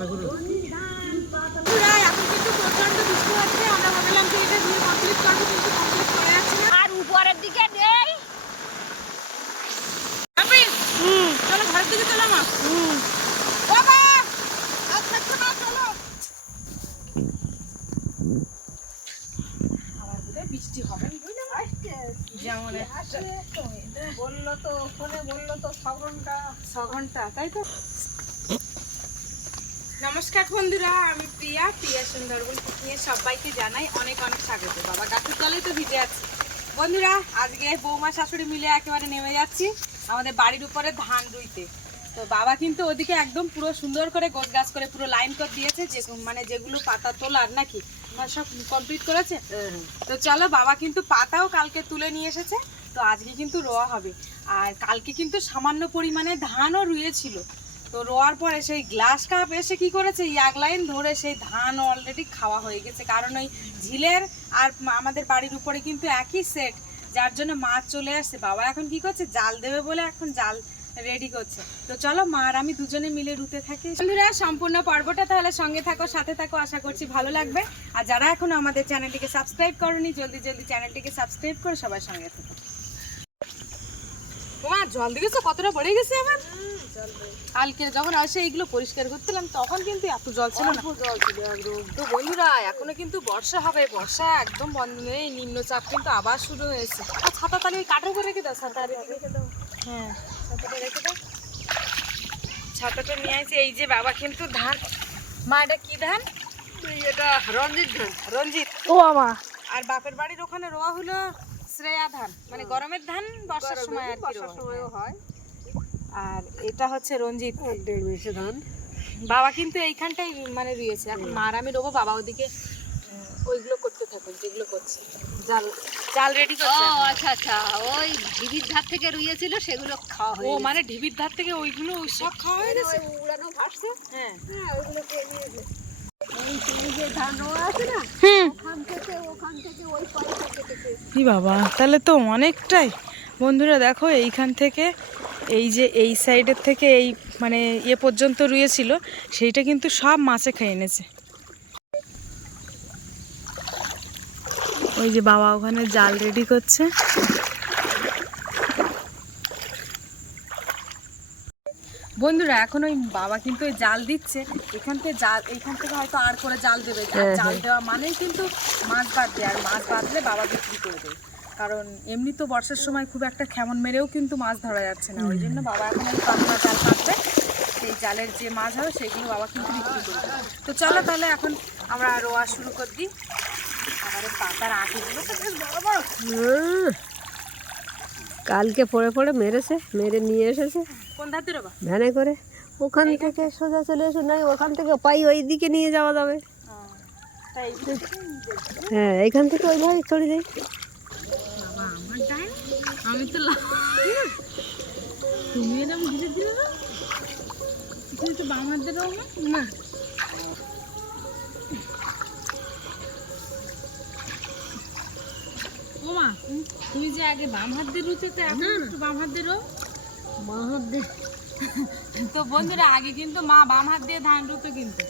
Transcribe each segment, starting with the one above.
বন্ধুরা, এখন কিন্তু প্রচণ্ড বৃষ্টি হচ্ছে আমরা ভাবলাম যে এটা দিয়ে কমপ্লিট করব কিন্তু কমপ্লিট করা। যাচ্ছে না আর উপরের দিকে নেই। চলো ঘরের দিকে চলো মা। বাবা চলো। বৃষ্টি হবে। যেমন বলল তো ফোনে বলল তো ছ ঘণ্টা ছ ঘণ্টা তাই তো? নমস্কার বন্ধুরা আমি প্রিয়া প্রিয়া সুন্দরবন কুকিংয়ে সবাইকে জানাই অনেক অনেক স্বাগত। বাবা গাছের তলায় তো ভিজে আছি। বন্ধুরা আজকে বৌমা শাশুড়ি মিলে একেবারে নেমে যাচ্ছি আমাদের বাড়ির উপরে ধান রুইতে। তো বাবা কিন্তু ওদিকে একদম পুরো সুন্দর করে গোছ গাছ করে পুরো লাইন করে দিয়েছে যে মানে যেগুলো পাতা তোলার নাকি সব কমপ্লিট করেছে? তো চলো বাবা কিন্তু পাতাও কালকে তুলে নিয়ে এসেছে তো আজকে কিন্তু রোয়া হবে। আর কালকে কিন্তু সামান্য পরিমাণে ধানও রুয়েছিল তো রোয়ার পরে সেই গ্লাস কাপ এসে কি করেছে? ইয়াক লাইন ধরে সেই ধান অলরেডি খাওয়া হয়ে গেছে। কারণ ওই ঝিলের আর আমাদের বাড়ির উপরে কিন্তু একই সেট যার জন্য মাছ চলে আসছে। বাবা এখন কি করছে? জাল দেবে বলে এখন জাল রেডি করছে। তো চলো মা আর আমি দুজনে মিলে রুতে থাকি। বন্ধুরা, সম্পূর্ণ পর্বটা তাহলে সঙ্গে থাকো, সাথে থাকো। আশা করছি ভালো লাগবে। আর যারা এখনও আমাদের চ্যানেলটিকে সাবস্ক্রাইব করনি, জলদি জলদি চ্যানেলটিকে সাবস্ক্রাইব করে সবার সঙ্গে থাকো। তোমার জল দিয়েছ? কতটা পড়ে গেছে আবার? কালকে যখন আসে এইগুলো পরিষ্কার করছিলাম তখন কিন্তু এত জল ছিল না। তো বন্ধুরা এখনও কিন্তু বর্ষা হবে বর্ষা একদম বন্ধ নেই নিম্নচাপ কিন্তু আবার শুরু হয়েছে। আর ছাতা তাহলে ওই কাঠের উপরে রেখে দাও ছাতা রেখে দাও। হ্যাঁ ছাতাটা রেখে দাও। ছাতাটা নিয়ে আসি এই যে বাবা কিন্তু ধান। মা এটা কি ধান? এটা রঞ্জিত ধান। রঞ্জিত। ও বাবা। আর বাপের বাড়ির ওখানে রোয়া হলো শ্রেয়া ধান। মানে গরমের ধান বর্ষার সময় আর কি বর্ষার সময়ও হয়। হয় আর এটা হচ্ছে রঞ্জিত। দেড় মিশে ধান বাবা কিন্তু এইখানটাই মানে রুয়েছে। এখন মার আমি রোবো বাবা ওদিকে ওইগুলো করতে থাকুন যেগুলো করছে। জাল জাল রেডি ও করছে এখন। আচ্ছা আচ্ছা। ওই দিদির ধার থেকে রুইয়েছিল সেগুলো খাওয়া ও মানে ঢিবির ধার থেকে ওইগুলো ওই সব খাওয়া হয়ে গেছে? উড়ানো ভাসছে। হ্যাঁ। হ্যাঁ ওইগুলো খেয়ে নিয়েছে। এই এই যে ধান রোয়া আছে না হুম। ওখান থেকে ওখান থেকে ওই পাড়ে থেকে থেকে কি বাবা তাহলে তো অনেকটাই। বন্ধুরা দেখো এইখান থেকে এই যে এই সাইডের থেকে এই মানে ইয়ে পর্যন্ত রুয়েছিল সেইটা কিন্তু সব মাছে খেয়ে এনেছে। ওই যে বাবা ওখানে জাল রেডি করছে। বন্ধুরা এখন ওই বাবা কিন্তু ওই জাল দিচ্ছে। এখান থেকে জাল এখান থেকে হয়তো আর করে জাল দেবে। জাল দেওয়া মানেই কিন্তু মাছ বাঁধবে আর মাছ বাঁধলে বাবা বিক্রি করে দেবে কারণ এমনি তো বর্ষার সময় খুব একটা খেমন মেরেও কিন্তু মাছ ধরা যাচ্ছে না। ওই জন্য বাবা এখন ওই পাতলা জাল পাতবে সেই জালের যে মাছ হবে সেগুলো বাবা কিন্তু বিক্রি করে দেবে তো চলো তাহলে এখন আমরা রোয়া শুরু করে দিই। আবার পাতার আঁটিগুলো তো বেশ বড় বড়। কালকে পড়ে পড়ে মেরেছে মেরে নিয়ে এসেছে। কোন ধাতে রোবা? ভ্যানে করে। ওখান থেকে সোজা চলে এসে নাই ওখান থেকে পাই ওই দিকে নিয়ে যাওয়া যাবে। হ্যাঁ এখান থেকে ওইভাবে চলে যাই। আমি তো তুমি এরকম ধীরে ধীরে দাও তুমি তো বাম হাত দিয়ে দাও না? না। ওমা তুমি যে আগে বাম হাত দিয়ে রুতে তো এখন একটু বাম হাত দিয়ে রো। তো বন্ধুরা আগে কিন্তু মা বাম হাত দিয়ে ধান রুতো কিন্তু।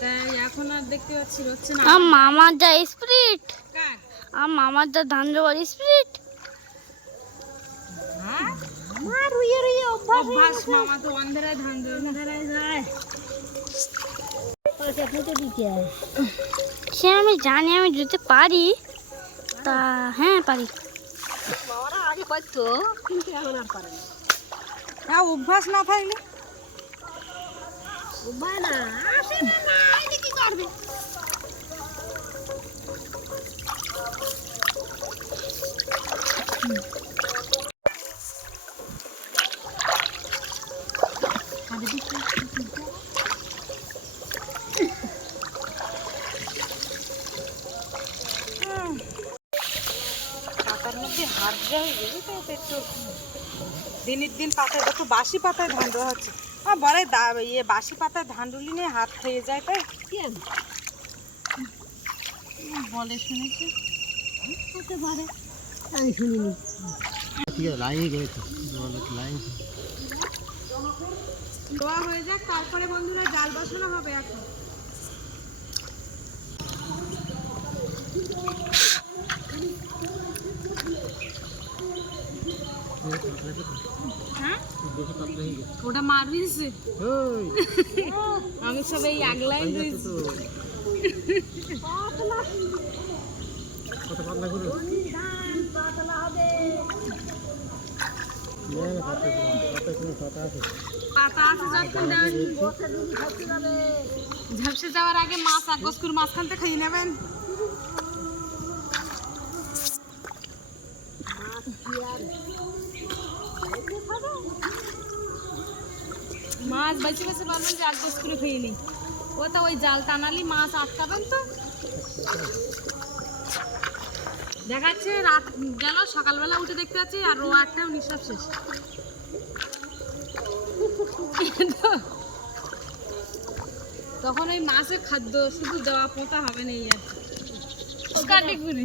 তাই এখন আর দেখতে পাচ্ছি হচ্ছে না। মামার যা স্পিরিট কার? মামার যা ধান দেওয়ার স্পিরিট আমার রুইয়ে রুইয়ে অভ্যাস অভ্যাস মামা তো অন্ধেরায় ধান দেয় অন্ধেরায় যায় সে আমি জানি আমি যেতে পারি তা হ্যাঁ পারি বাবারা আগে পারতো কিন্তু এখন আর পারে না হ্যাঁ অভ্যাস না থাকলে উপায় না আসে না আইনি কি করবে পাতার মধ্যে হাত দেওয়া গেলে তো একটু দিনের দিন পাতায় দেখো বাসি পাতায় ধান দেওয়া হচ্ছে। আর বলে দা- ইয়ে বাসি পাতায় ধান রুলি নিয়ে হাত খেয়ে যায় তাই? কি বলে শুনেছি। হতে পারে। আমি শুনিনি ধোয়া হয়ে যাক তারপরে বন্ধুরা জাল বসানো হবে এখন। হ্যাঁ? ওটা মারবি সে? আমি সব এই আগলাই দিয়েছি ঝাপসে যাওয়ার আগে মাছ আগস্কুর মাঝখান থেকে খেয়ে নেবেন। মাছ বেছে বেছে পারবেন যে আগস্ট করে খেয়ে নি ও তো ওই জাল টানালি, মাছ আটকাবেন তো। দেখাচ্ছে রাত গেল, সকালবেলা উঠে দেখতে পাচ্ছি, আর রো একটাও নিঃশ্বাস শেষ। তখন ওই মাছের খাদ্য, শুধু দেওয়া পোতা হবে না আর। কাটি করে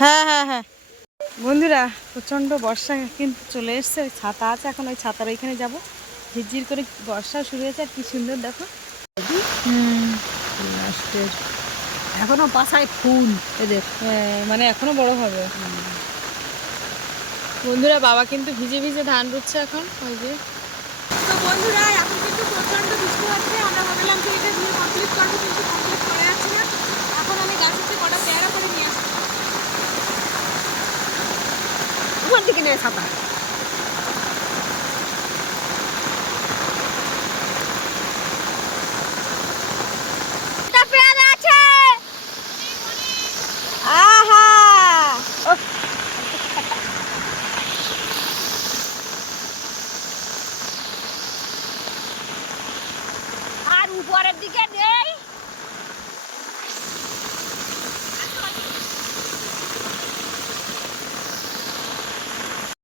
হ্যাঁ হ্যাঁ হ্যাঁ। বন্ধুরা প্রচণ্ড বর্ষা কিন্তু চলে এসছে। ওই ছাতা আছে এখন ওই ছাতার ওইখানে যাব। ঝিরঝির করে বর্ষা শুরু হয়েছে আর কি সুন্দর দেখো। লাস্টের। এখনও পাশায় ফুল এদের। মানে এখনও বড় হবে। বন্ধুরা বাবা কিন্তু ভিজে ভিজে ধান রুচ্ছে এখন ওই যে। তো বন্ধুরা এখন কিন্তু প্রচণ্ড বৃষ্টি হচ্ছে। আমরা ভাবলাম যে এটা কমপ্লিট করব কিন্তু কমপ্লিট করা যাচ্ছে না এখন আমি গাছের থেকে কটা পেয়ারা করে নিয়ে আসব তোমার দিকে নেই ছাতা আহা আর উপরের দিকে নেই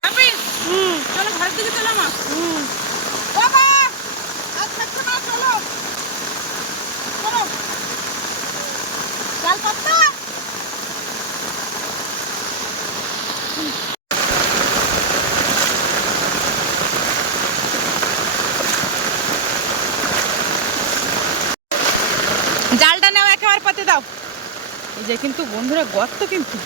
আপনি চলো ঘরের দিকে চলো মা বাবা আর থাকছো না চলো চলো চাল পাত্তা জালটা নাও একেবারে পাতে দাও। এই যে কিন্তু বন্ধুরা গর্ত কিন্তু।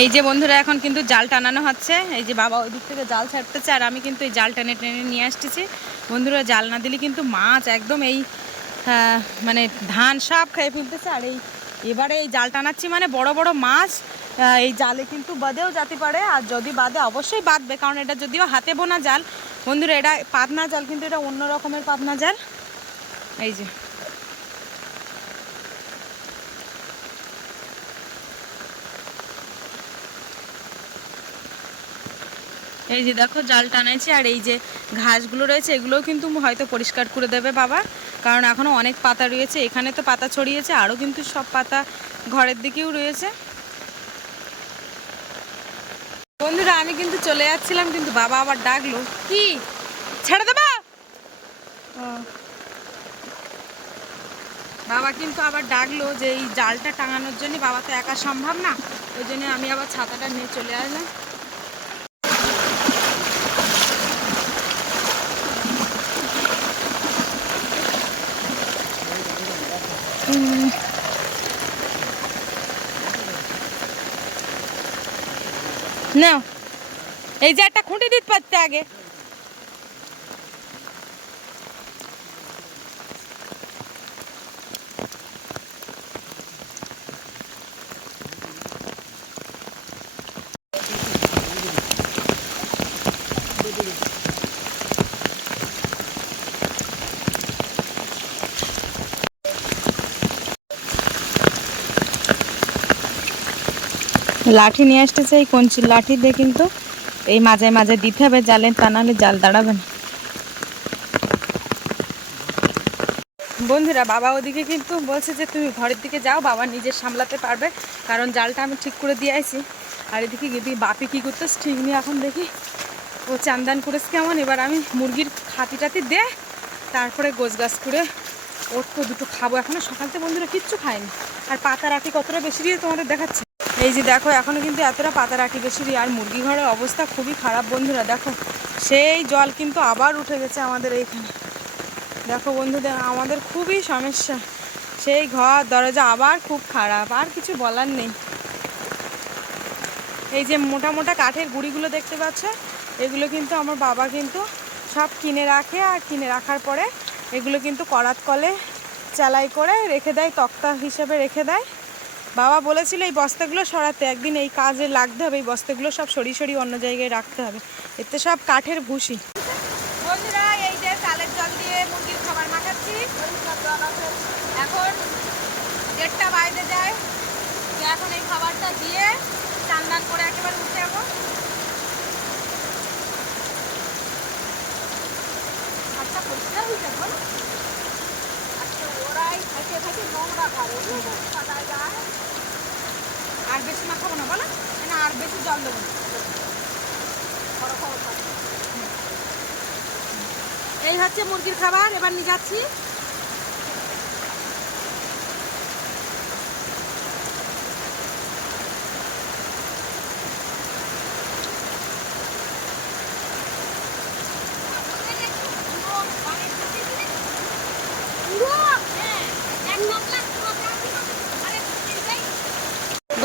এই যে বন্ধুরা, এখন কিন্তু জাল টানানো হচ্ছে। এই যে বাবা ওই দিক থেকে জাল ছাড়তেছে, আর আমি কিন্তু এই জাল টেনে টেনে নিয়ে আসতেছি। বন্ধুরা, জাল না দিলে কিন্তু মাছ একদম এই মানে ধান সব খেয়ে ফেলতেছে। আর এই, এবারে এই জাল টানাচ্ছি মানে বড় বড় মাছ এই জালে কিন্তু বাদেও যেতে পারে। আর যদি বাদে অবশ্যই বাঁধবে, কারণ এটা যদিও হাতে বোনা জাল। বন্ধুরা, এটা পাতনা জাল, কিন্তু এটা অন্য রকমের পাতনা জাল। এই যে। এই যে দেখো জাল টানাইছি আর এই যে ঘাসগুলো রয়েছে, এগুলোও কিন্তু হয়তো পরিষ্কার করে দেবে বাবা। কারণ এখনও অনেক পাতা রয়েছে, এখানে তো পাতা ছড়িয়েছে আরও কিন্তু সব পাতা ঘরের দিকেও রয়েছে। বন্ধুরা, আমি কিন্তু চলে যাচ্ছিলাম, কিন্তু বাবা আবার ডাকলো, কি? ছেড়ে দেবা। বাবা কিন্তু আবার ডাকলো যে, এই জালটা টাঙানোর জন্য বাবা তো একা সম্ভব না, ওই জন্য আমি আবার ছাতাটা নিয়ে চলে আসলাম। না এই যে একটা খুঁটি দিতে পারতে আগে। লাঠি নিয়ে আসতেছে এই কঞ্চির লাঠি দিয়ে কিন্তু এই মাঝে মাঝে দিতে হবে জালে, তা নাহলে জাল দাঁড়াবে না। বন্ধুরা, বাবা ওদিকে কিন্তু বলছে যে তুমি ঘরের দিকে যাও, বাবা নিজে সামলাতে পারবে, কারণ জালটা আমি ঠিক করে দিয়ে আসি আর এদিকে যদি বাপি কী করতেস ঠিক নিয়ে এখন দেখি। ও চান্দান করেছে কেমন? এবার আমি মুরগির খাতি টাতি দে, তারপরে গোছ গাছ করে ওর তো দুটো খাব এখনও। সকালতে বন্ধুরা কিচ্ছু খায়নি আর পাতার আটি কতটা বেশি দিয়ে তোমাদের দেখাচ্ছে। এই যে দেখো, এখনও কিন্তু এতটা পাতার আটি বেশি আর মুরগি ঘরের অবস্থা খুবই খারাপ বন্ধুরা, দেখো। সেই জল কিন্তু আবার উঠে গেছে আমাদের এইখানে। দেখো বন্ধুদের, আমাদের খুবই সমস্যা। সেই ঘর, দরজা আবার খুব খারাপ, আর কিছু বলার নেই। এই যে মোটা মোটা কাঠের গুঁড়িগুলো দেখতে পাচ্ছ? এগুলো কিন্তু আমার বাবা কিন্তু সব কিনে রাখে, আর কিনে রাখার পরে এগুলো কিন্তু করাত কলে চালাই করে রেখে দেয়, তক্তা হিসেবে রেখে দেয়। বাবা বলেছিল এই বস্তাগুলো সরাতে, একদিন এই কাজে লাগতে হবে, এই বস্তাগুলো সব সরিয়ে সরিয়ে অন্য জায়গায় রাখতে হবে। এতে সব কাঠের ভুসি। বন্ধুরা, এই যে চালের জল দিয়ে মুরগির খাবার মাখাচ্ছি। এখন দেড়টা বাইরে যায়। তো এখন এই খাবারটা দিয়ে চান করে একেবারে উঠে যাব। আচ্ছা পরিষ্কার হয়ে যাব। ওরাই থেকে নোংরা করে কাটায় যায় আর বেশি না খাব না, বলো? না আর বেশি জল দেবো এই হচ্ছে মুরগির খাবার, এবার নিয়ে যাচ্ছি।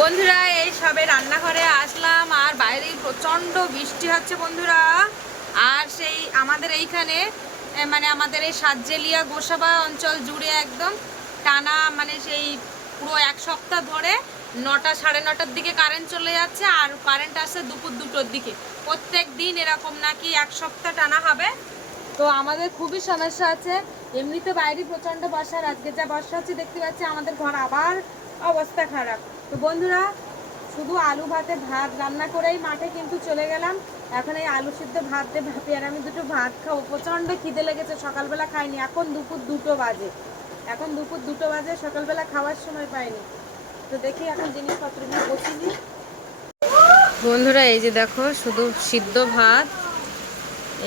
বন্ধুরা, এই সবে রান্নাঘরে আসলাম আর বাইরে প্রচণ্ড বৃষ্টি হচ্ছে বন্ধুরা। আর সেই আমাদের এইখানে মানে আমাদের এই সাতজেলিয়া গোসাবা অঞ্চল জুড়ে একদম টানা মানে সেই পুরো এক সপ্তাহ ধরে নটা সাড়ে নটার দিকে কারেন্ট চলে যাচ্ছে আর কারেন্ট আসছে দুপুর দুটোর দিকে। প্রত্যেক দিন এরকম নাকি এক সপ্তাহ টানা হবে। তো আমাদের খুবই সমস্যা আছে। এমনিতে বাইরে প্রচণ্ড বর্ষা আজকে যা বর্ষা হচ্ছে, দেখতে পাচ্ছি আমাদের ঘর আবার অবস্থা খারাপ। তো বন্ধুরা, শুধু আলু ভাতে ভাত রান্না করেই মাঠে কিন্তু চলে গেলাম। এখন এই আলু সিদ্ধ ভাত দিয়ে ভাপি আর আমি দুটো ভাত খাব। প্রচণ্ড খিদে লেগেছে, সকালবেলা খাইনি। এখন দুপুর দুটো বাজে। এখন দুপুর দুটো বাজে, সকালবেলা খাওয়ার সময় পাইনি। তো দেখি এখন জিনিসপত্র নিয়ে বসিনি বন্ধুরা, এই যে দেখো, শুধু সিদ্ধ ভাত।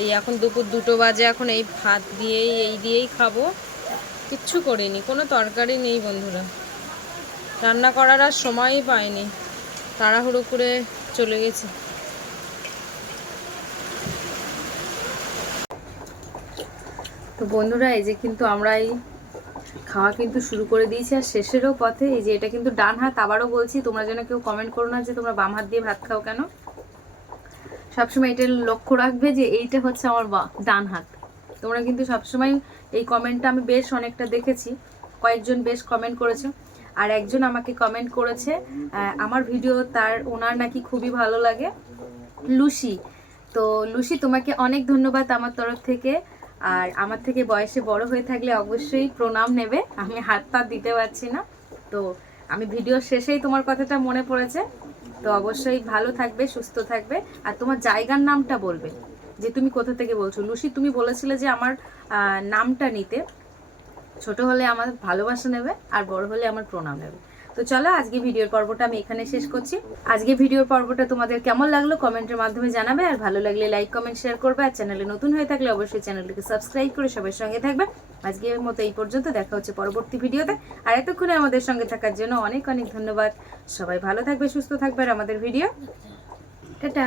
এই এখন দুপুর দুটো বাজে, এখন এই ভাত দিয়েই, এই দিয়েই খাব। কিচ্ছু করিনি, কোনো তরকারি নেই বন্ধুরা। রান্না করার আর সময়ই পাইনি। তাড়াহুড়ো করে চলে গেছি। তো বন্ধুরা, এই যে কিন্তু আমরা এই খাওয়া কিন্তু শুরু করে দিয়েছি। আর শেষেরও পথে এই যে এটা কিন্তু ডান হাত, আবারও বলছি, তোমরা যেন কেউ কমেন্ট করো না যে তোমরা বাম হাত দিয়ে ভাত খাও কেন। সবসময় এটা লক্ষ্য রাখবে যে এইটা হচ্ছে আমার বা- ডান হাত। তোমরা কিন্তু সবসময় এই কমেন্টটা আমি বেশ অনেকটা দেখেছি। কয়েকজন বেশ কমেন্ট করেছ। আর একজন আমাকে কমেন্ট করেছে আমার ভিডিও তার, ওনার নাকি খুবই ভালো লাগে, লুসি। তো লুসি, তোমাকে অনেক ধন্যবাদ আমার তরফ থেকে। আর আমার থেকে বয়সে বড় হয়ে থাকলে অবশ্যই প্রণাম নেবে, আমি হাত পা দিতে পারছি না। তো আমি ভিডিও শেষেই তোমার কথাটা মনে পড়েছে। তো অবশ্যই ভালো থাকবে, সুস্থ থাকবে। আর তোমার জায়গার নামটা বলবে, যে তুমি কোথা থেকে বলছো? লুসি, তুমি বলেছিলে যে আমার নামটা নিতে। ছোট হলে আমার ভালোবাসা নেবে, আর বড় হলে আমার প্রণাম নেবে। তো চলো, আজকে ভিডিওর পর্বটা আমি এখানে শেষ করছি। আজকে ভিডিওর পর্বটা তোমাদের কেমন লাগল কমেন্টের মাধ্যমে জানাবে, আর ভালো লাগলে লাইক কমেন্ট শেয়ার করবে, আর চ্যানেলে নতুন হয়ে থাকলে অবশ্যই চ্যানেলটিকে সাবস্ক্রাইব করে সবার সঙ্গে থাকবে। আজকের মতো এই পর্যন্ত, দেখা হচ্ছে পরবর্তী ভিডিওতে। আর এতক্ষণে আমাদের সঙ্গে থাকার জন্য অনেক অনেক ধন্যবাদ। সবাই ভালো থাকবে, সুস্থ থাকবে, আর আমাদের ভিডিও। টাটা।